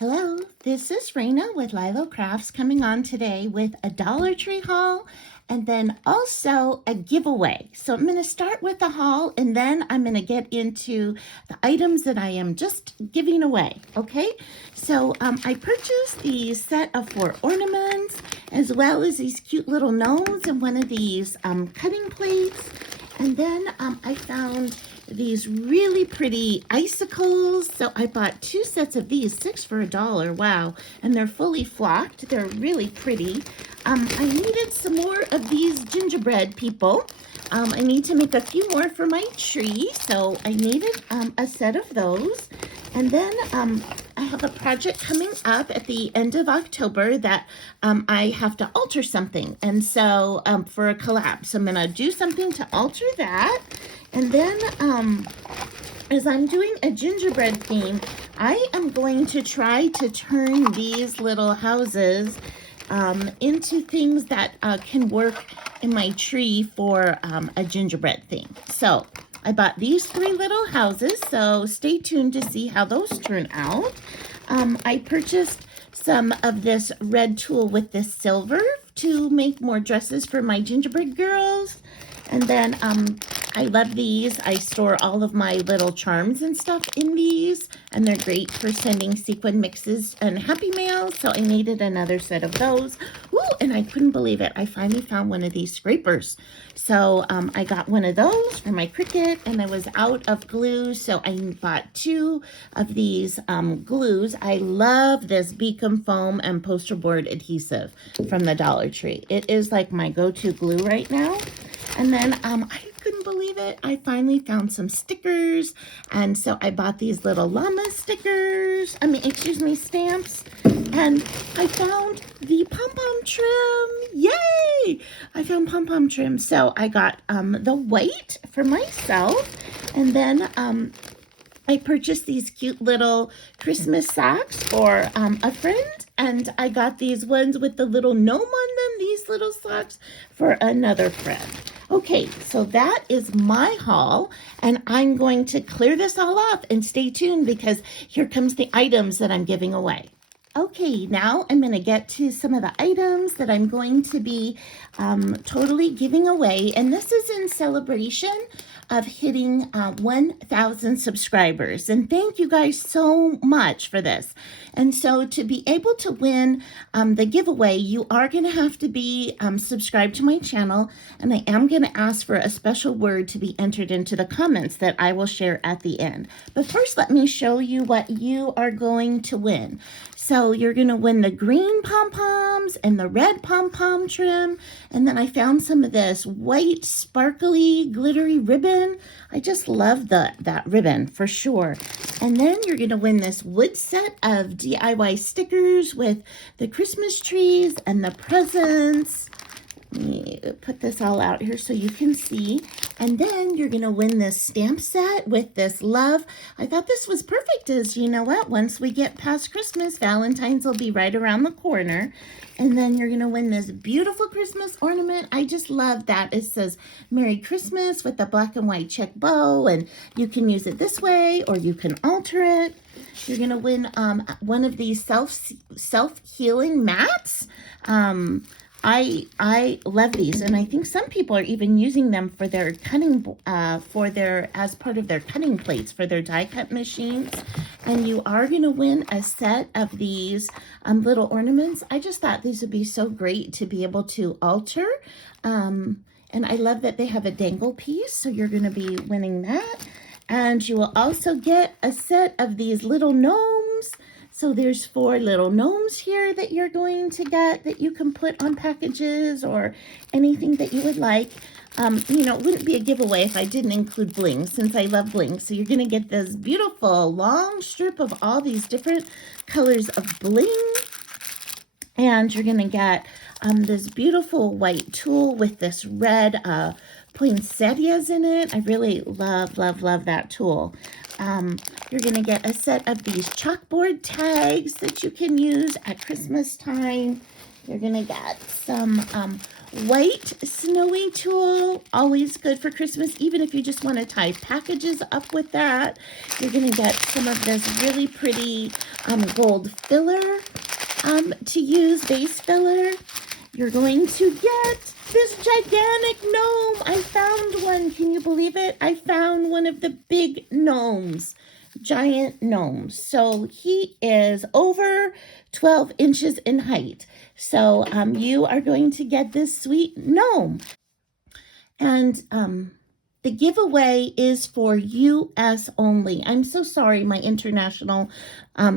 Hello, this is Raina with LYLO Crafts coming on today with a Dollar Tree haul and then also a giveaway. So I'm going to start with the haul and then I'm going to get into the items that I am just giving away. Okay, so I purchased the set of 4 ornaments as well as these cute little gnomes and one of these cutting plates. And then I found these really pretty icicles. So I bought 2 sets of these, 6 for $1. Wow. And they're fully flocked. They're really pretty. I needed some more of these gingerbread people. I need to make a few more for my tree. So I needed a set of those. And then I have a project coming up at the end of October that I have to alter something. And so for a collab. So I'm going to do something to alter that. And then as I'm doing a gingerbread theme, I am going to try to turn these little houses into things that can work in my tree for a gingerbread theme. So I bought these 3 little houses, so stay tuned to see how those turn out. I purchased some of this red tulle with this silver to make more dresses for my gingerbread girls. And then I love these. I store all of my little charms and stuff in these, and they're great for sending sequin mixes and happy mails, so I needed another set of those. Ooh, and I couldn't believe it. I finally found one of these scrapers. So I got one of those for my Cricut, and I was out of glue, so I bought 2 of these glues. I love this Beacon Foam and poster board adhesive from the Dollar Tree. It is like my go-to glue right now. And then I couldn't believe it. I finally found some stickers. And so I bought these little llama stickers. Stamps. And I found the pom-pom trim. Yay! I found pom-pom trim. So I got the white for myself. And then I purchased these cute little Christmas socks for a friend. And I got these ones with the little gnome on them, these little socks, for another friend. Okay, so that is my haul, and I'm going to clear this all off and stay tuned because here comes the items that I'm giving away. Okay, now I'm going to get to some of the items that I'm going to be totally giving away, and this is in celebration of hitting 1,000 subscribers, and thank you guys so much for this. And so to be able to win the giveaway, you are going to have to be subscribed to my channel, and I am going to ask for a special word to be entered into the comments that I will share at the end. But first, let me show you what you are going to win. So you're going to win the green pom-poms and the red pom-pom trim. And then I found some of this white, sparkly, glittery ribbon. I just love that ribbon for sure. And then you're going to win this wood set of DIY stickers with the Christmas trees and the presents. Let me put this all out here so you can see. And then you're going to win this stamp set with this love. I thought this was perfect as, you know what, once we get past Christmas, Valentine's will be right around the corner. And then you're going to win this beautiful Christmas ornament. I just love that. It says Merry Christmas with the black and white check bow. And you can use it this way or you can alter it. You're going to win one of these self-healing mats. I love these, and I think some people are even using them for their cutting, as part of their cutting plates for their die cut machines. And you are going to win a set of these little ornaments. I just thought these would be so great to be able to alter. And I love that they have a dangle piece, so you're going to be winning that. And you will also get a set of these little gnomes. So there's 4 little gnomes here that you're going to get that you can put on packages or anything that you would like. You know, it wouldn't be a giveaway if I didn't include bling, since I love bling. So you're going to get this beautiful long strip of all these different colors of bling. And you're going to get this beautiful white tulle with this red poinsettias in it. I really love that tulle. You're going to get a set of these chalkboard tags that you can use at Christmas time. You're going to get some white snowy tulle, always good for Christmas, even if you just want to tie packages up with that. You're going to get some of this really pretty gold filler to use, base filler. You're going to get this gigantic gnome. I found one. Can you believe it? I found one of the big gnomes, giant gnomes. So he is over 12 inches in height. So you are going to get this sweet gnome. And the giveaway is for US only. I'm so sorry, my international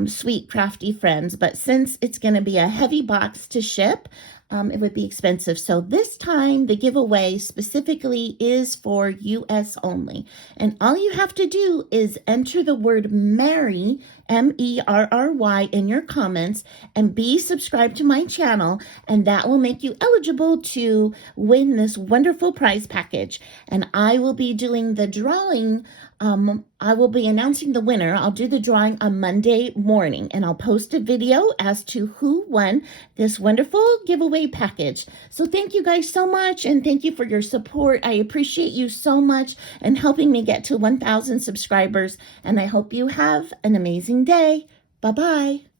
sweet crafty friends, but since it's going to be a heavy box to ship, it would be expensive. So this time the giveaway specifically is for US only. And all you have to do is enter the word Merry, MERRY, in your comments and be subscribed to my channel, and that will make you eligible to win this wonderful prize package. And I will be doing the drawing. I will be announcing the winner. I'll do the drawing on Monday morning, and I'll post a video as to who won this wonderful giveaway package. So thank you guys so much, and thank you for your support. I appreciate you so much and helping me get to 1,000 subscribers, and I hope you have an amazing day. Bye-bye.